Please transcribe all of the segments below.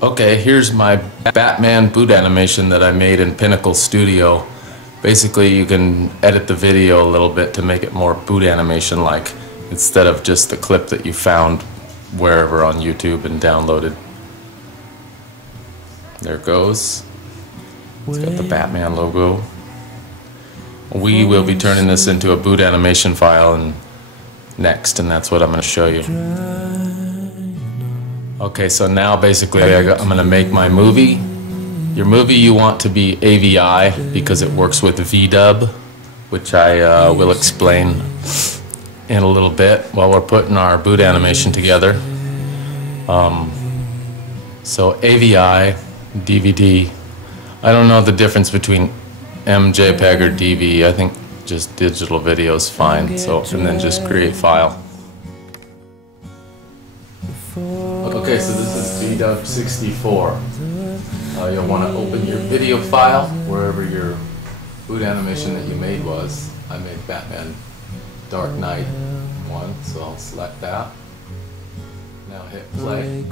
Okay, here's my Batman boot animation that I made in Pinnacle Studio. Basically, you can edit the video a little bit to make it more boot animation-like, instead of just the clip that you found wherever on YouTube and downloaded. There it goes. It's got the Batman logo. We will be turning this into a boot animation file next, and that's what I'm going to show you. Okay, so now basically I'm going to make my movie. Your movie you want to be AVI because it works with VDub, which I will explain in a little bit while we're putting our boot animation together. So AVI, DVD, I don't know the difference between MJPEG or DV. I think just digital video is fine. So, and then just create file. Okay, so this is VDub 64. You'll want to open your video file wherever your boot animation that you made was. I made Batman Dark Knight one, so I'll select that. Now hit play.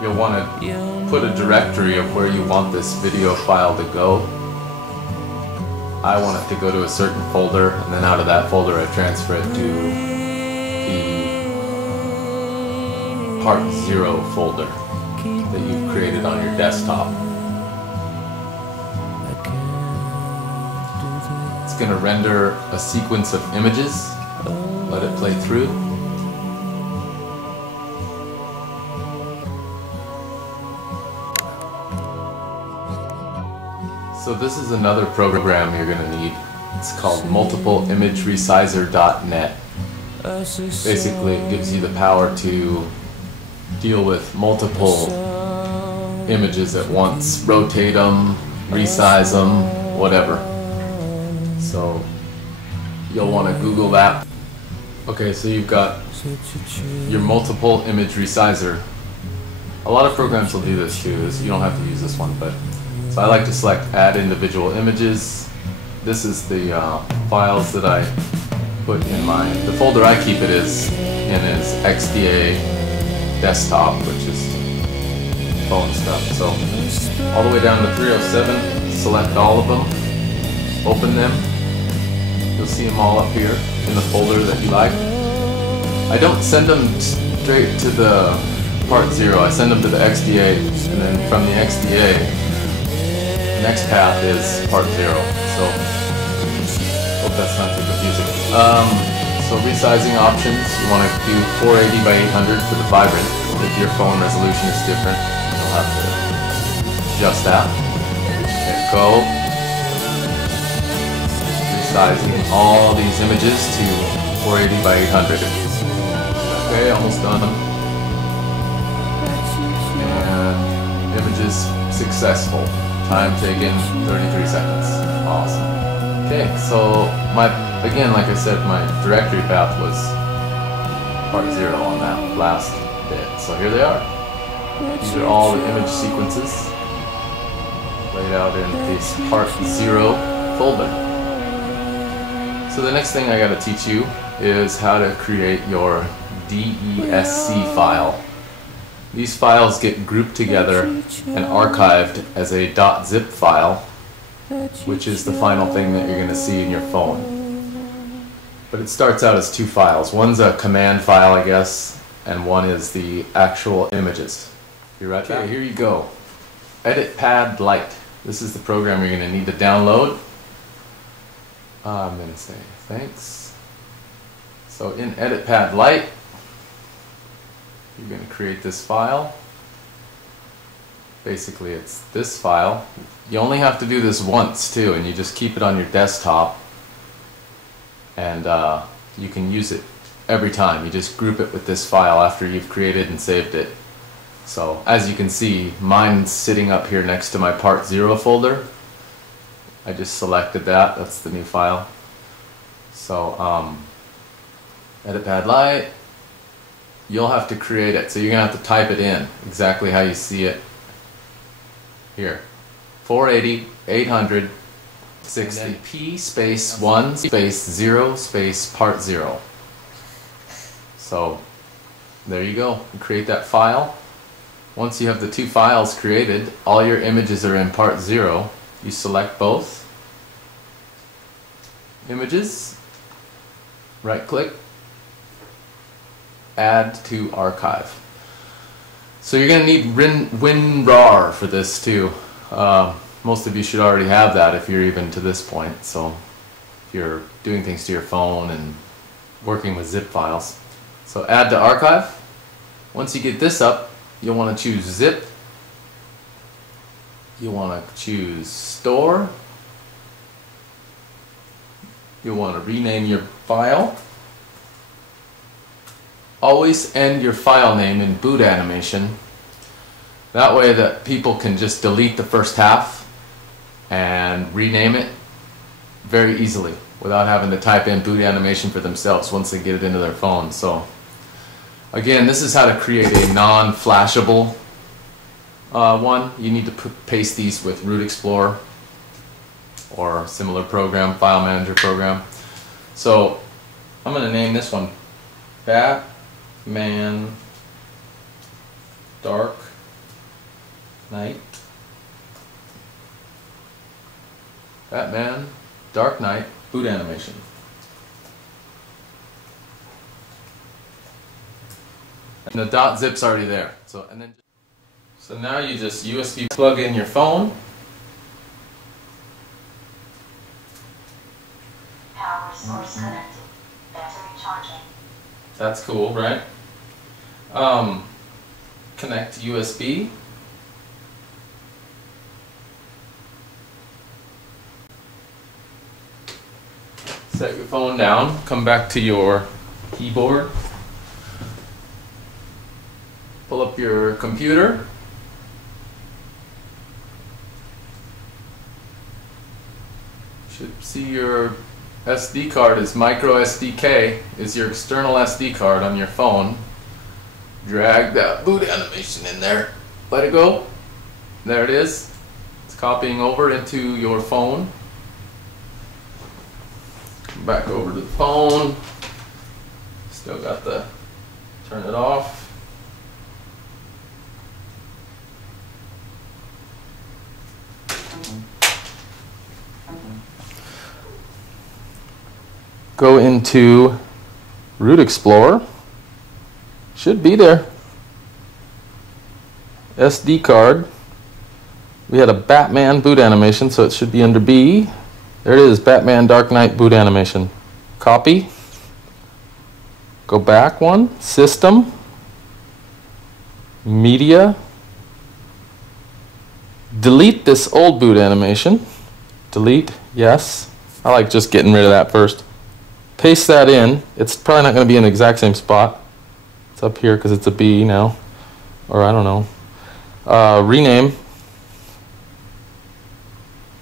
You'll want to put a directory of where you want this video file to go. I want it to go to a certain folder, and then out of that folder I transfer it to the Part 0 folder that you've created on your desktop. It's going to render a sequence of images. Let it play through. So this is another program you're going to need. It's called multipleimageresizer.net. Basically, it gives you the power to deal with multiple images at once, rotate them, resize them, whatever. So you'll want to Google that. Okay, so you've got your multiple image resizer. A lot of programs will do this too. You don't have to use this one, but so I like to select add individual images. This is the files that I put in the folder I keep it is XDA desktop, which is phone stuff. So all the way down to 307, select all of them, open them. You'll see them all up here in the folder that you like. I don't send them straight to the Part 0, I send them to the XDA, and then from the XDA, next path is Part 0, so hope that's not too confusing. So resizing options, you want to do 480 by 800 for the vibrant. If your phone resolution is different, you'll have to adjust that. Hit go. Resizing all these images to 480 by 800. Okay, almost done. And images successful. Time taken 33 seconds. Awesome. Okay, so again, like I said, my directory path was Part 0 on that last bit. So here they are. These are all the image sequences laid out in this Part 0 folder. So the next thing I got to teach you is how to create your DESC file. These files get grouped together and archived as a .zip file, which is the final thing that you're going to see in your phone. But it starts out as two files. One's a command file, I guess, and one is the actual images. You ready? Okay, here you go. EditPad Lite. This is the program you're going to need to download. I'm going to say thanks. So in EditPad Lite, you're going to create this file. Basically, it's this file. You only have to do this once too, and you just keep it on your desktop, and you can use it every time. You just group it with this file after you've created and saved it. So as you can see, mine's sitting up here next to my Part 0 folder. I just selected that. That's the new file. So edit pad light. You'll have to create it, so you're gonna have to type it in exactly how you see it here. 480 800 60 P space 1 space 0 space part 0. So there you go. You create that file. Once you have the two files created, all your images are in part 0. You select both images, right click, add to archive. So you're going to need WinRAR for this too. Most of you should already have that if you're even to this point. So if you're doing things to your phone and working with zip files. So add to archive. Once you get this up, you'll want to choose zip. You want to choose store. You'll want to rename your file. Always end your file name in boot animation. That way that people can just delete the first half and rename it very easily without having to type in boot animation for themselves once they get it into their phone. So again, this is how to create a non-flashable one. You need to paste these with Root Explorer or similar program, file manager program. So I'm going to name this one Batman Dark Knight. Batman Dark Knight boot animation. And the .zip's already there. So now you just USB plug in your phone. Power source connected. Battery charging. That's cool, right? Connect USB. Set your phone down. Come back to your keyboard. Pull up your computer. Should see your SD card is micro SDK is your external SD card on your phone. Drag that boot animation in there. Let it go. There it is. It's copying over into your phone. Come back over to the phone. Still got the turn it off. Go into Root Explorer. Should be there. SD card. We had a Batman boot animation, so it should be under B. There it is, Batman Dark Knight boot animation. Copy. Go back one. System. Media. Delete this old boot animation. Delete, yes. I like just getting rid of that first. Paste that in. It's probably not going to be in the exact same spot. It's up here because it's a B now. Or I don't know. Rename.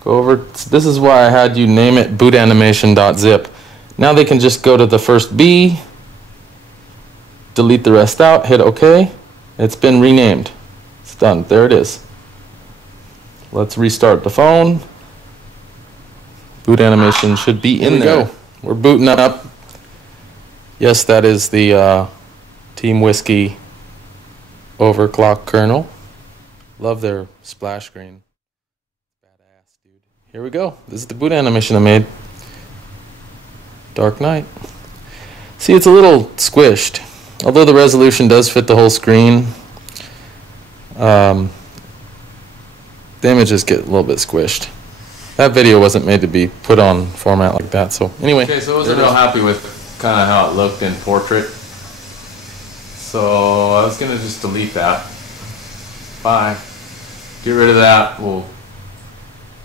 Go over. This is why I had you name it boot animation.zip. Now they can just go to the first B. Delete the rest out. Hit OK. It's been renamed. It's done. There it is. Let's restart the phone. Boot animation should be in there. Go. We're booting up. Yes, that is the Team Whiskey overclock kernel. Love their splash screen. Badass, dude. Here we go. This is the boot animation I made. Dark Knight. See, it's a little squished. Although the resolution does fit the whole screen, the images get a little bit squished. That video wasn't made to be put on format like that, so anyway. Okay, so I wasn't real happy with kind of how it looked in portrait. So I was going to just delete that. Bye. Get rid of that. We'll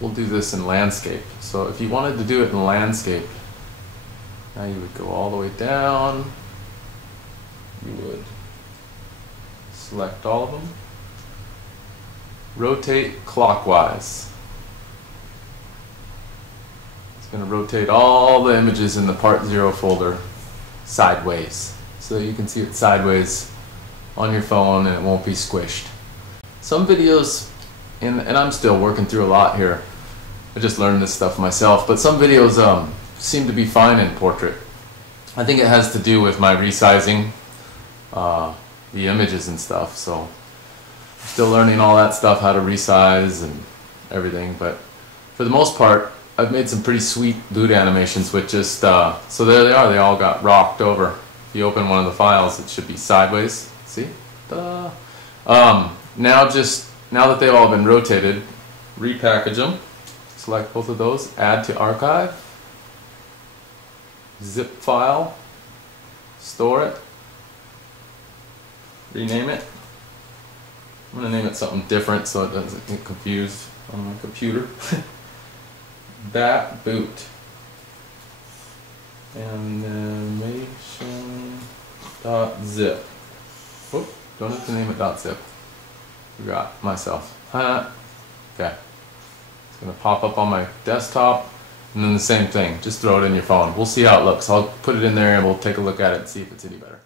do this in landscape. So if you wanted to do it in landscape, now you would go all the way down. You would select all of them. Rotate clockwise. It's going to rotate all the images in the Part 0 folder sideways, so that you can see it sideways on your phone and it won't be squished. Some videos, and I'm still working through a lot here, I just learned this stuff myself, but some videos seem to be fine in portrait. I think it has to do with my resizing the images and stuff, so I'm still learning all that stuff, how to resize and everything, but for the most part I've made some pretty sweet boot animations with just, so there they are, they all got rocked over. If you open one of the files it should be sideways, see? Ta-da! Now that they've all been rotated, repackage them, select both of those, add to archive, zip file, store it, rename it. I'm going to name it something different so it doesn't get confused on my computer. Bat boot. Animation.zip. Whoop, don't have to name it .zip. Forgot myself. Okay. It's going to pop up on my desktop, and then the same thing. Just throw it in your phone. We'll see how it looks. I'll put it in there and we'll take a look at it and see if it's any better.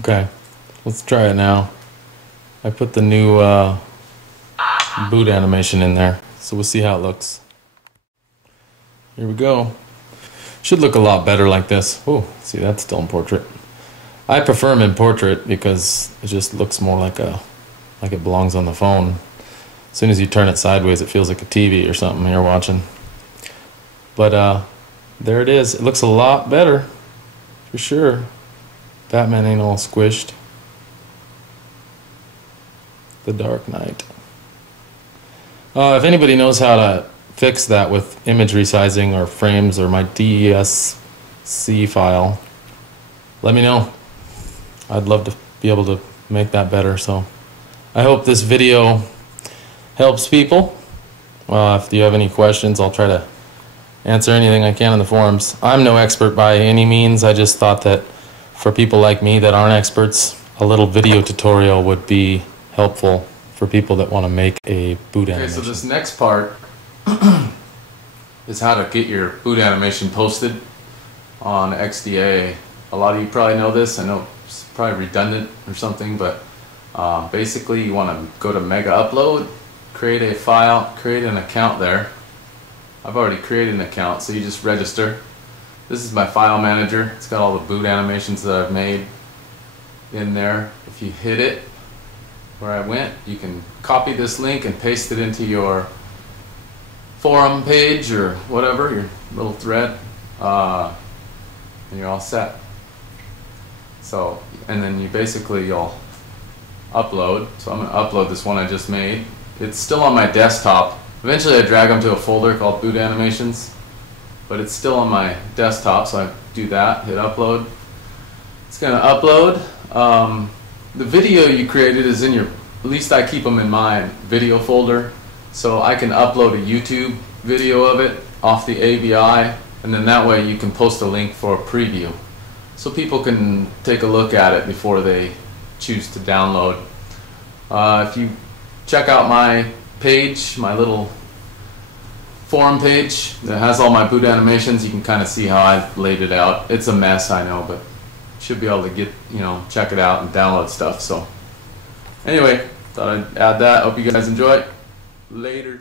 Okay, let's try it now. I put the new boot animation in there, so we'll see how it looks. Here we go. Should look a lot better like this. Oh, see, that's still in portrait. I prefer them in portrait because it just looks more like it belongs on the phone. As soon as you turn it sideways, it feels like a TV or something you're watching. But there it is. It looks a lot better, for sure. Batman ain't all squished. The Dark Knight. If anybody knows how to fix that with image resizing or frames or my DESC file, let me know. I'd love to be able to make that better. So I hope this video helps people. If you have any questions, I'll try to answer anything I can in the forums. I'm no expert by any means. I just thought that for people like me that aren't experts, a little video tutorial would be helpful for people that want to make a boot animation. Okay, so this next part is how to get your boot animation posted on XDA. A lot of you probably know this. I know it's probably redundant or something, but basically you want to go to Mega Upload, create a file, create an account there. I've already created an account, so you just register. This is my file manager. It's got all the boot animations that I've made in there. If you hit it where I went, you can copy this link and paste it into your forum page or whatever, your little thread, and you're all set. So, and then you'll upload. So I'm going to upload this one I just made. It's still on my desktop. Eventually I drag them to a folder called boot animations, but it's still on my desktop, so I do that, hit upload. It's going to upload. The video you created is in your, at least I keep them in my video folder, so I can upload a YouTube video of it off the AVI, and then that way you can post a link for a preview, so people can take a look at it before they choose to download. If you check out my page, my little forum page that has all my boot animations, you can kind of see how I've laid it out. It's a mess, I know, but should be able to get, check it out and download stuff. So anyway, thought I'd add that. Hope you guys enjoy. Later.